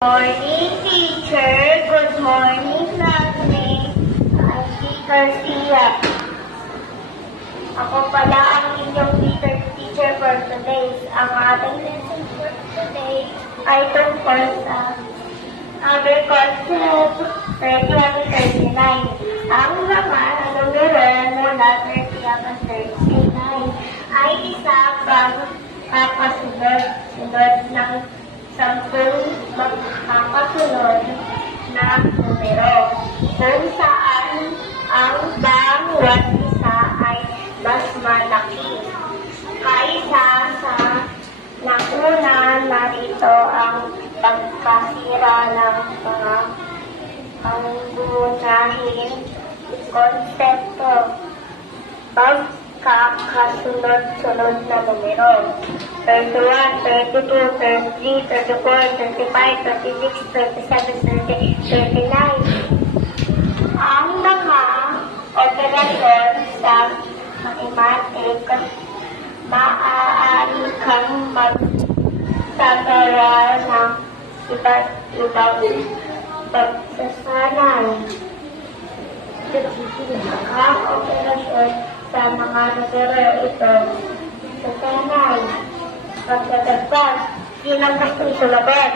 Morning, teacher. Good morning, classmate. I'm Teacher Sia. Ako pala ang inyong teacher for today. Ang ating lesson for today ay tungkol sa agriculture 30-39. Ang mga numero mula 30 hanggang 39 ay isang kakasunod ng 10 magkakasunod na numero, kung saan ang bawat isa ay mas malaki kaysa sa nauna. Narito ang pagkasira ng mga pangunahing konsepto. Pagkakasunod-sunod na numero: 31, 32, 33, 34, 35, 36, 37, 39. Ang mga operasyon sa mathematics, maaari kang magsagawa ng iba't ibang pagsasanay. Ang operasyon sa mga numero ito sa sanay, pagdadagdag, ilang gusto isulabas.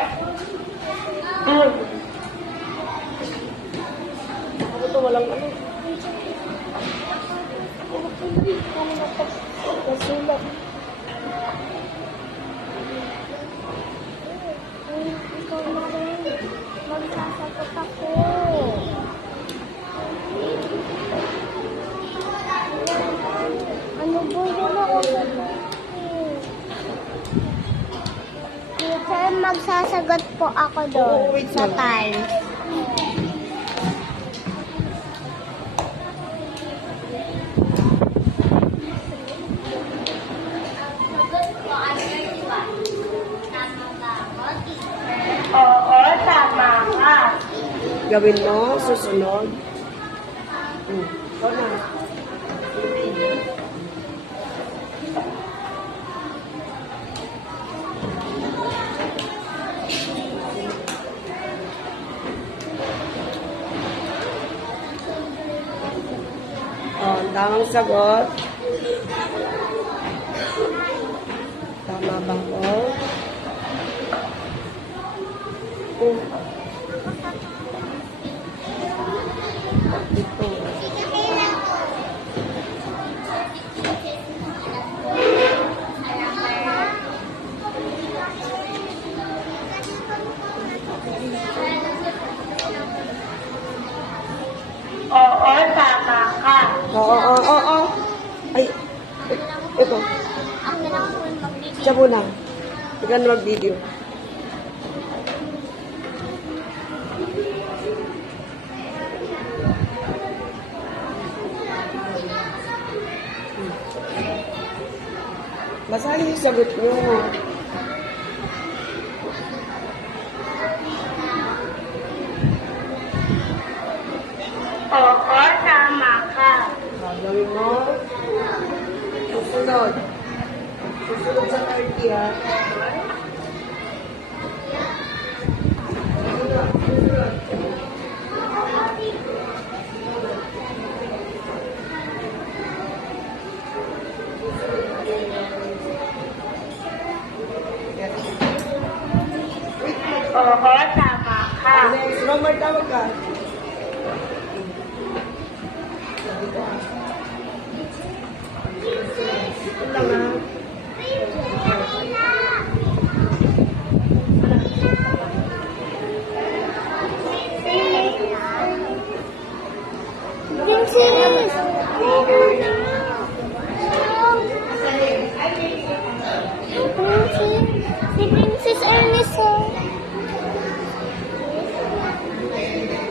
Ito walang ano. Nasulat. Ikaw na rin. Magsasagot ako. Ano po yun ako? Teacher, magsasagot po ako doon sa tiles. Oo, tama ka. Gawin mo, susunod. Ikaw na. Ang tamang sagot. Tama ba ko? Ito. Oo, tama ka. Oo. Ay, ito. Siya muna. Ikaw na mag-video. Basahin yung sagot nyo. Oo, tama ka. Gagawin mo. Susunod. Susunod sa 30, ha? Oo, tama ka. Next, Romar, tawag ka. Ito lang, ha? Princess! Si Princess Ernest, oh.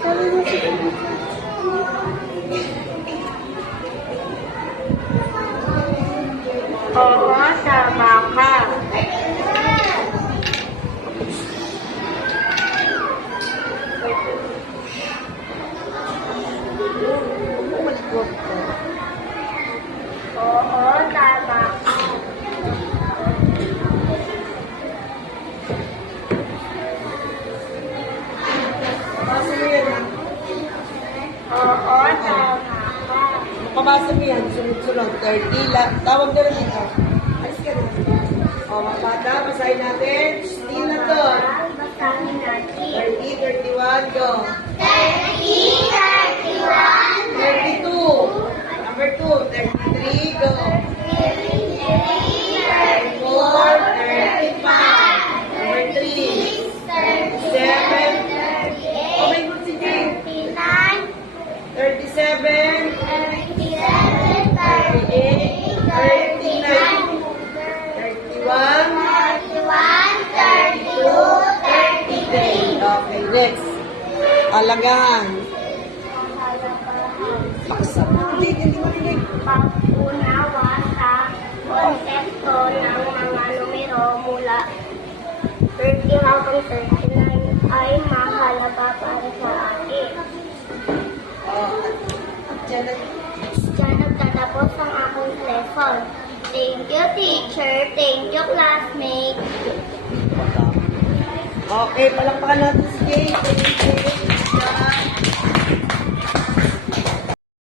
Sabi mo si Princess. Oo, Oo, tama ka. Makabasa mo yan, sunod-sunod. 30 lang. Tawag na rin dito. Alis ka na. O, mga bata, basahin natin. Still na to. Basahin natin. 30, 31, go. 30, 31, 32. Number 2, 33, go. 34, 35. Number 3, 37. Oh my God, si Jane. 37, 33. Okay, next. Alagaan. Paksa mo. Hindi marinig. Pag-unawa sa konsepto ng mga numero mula 30 hanggang 39 ay mahalaga para sa akin. Diyan na. Diyan nagtatapos ang aking lesson. Thank you, teacher. Thank you, classmate. Okay, palakpakan natin si Jane. Thank you, Jane.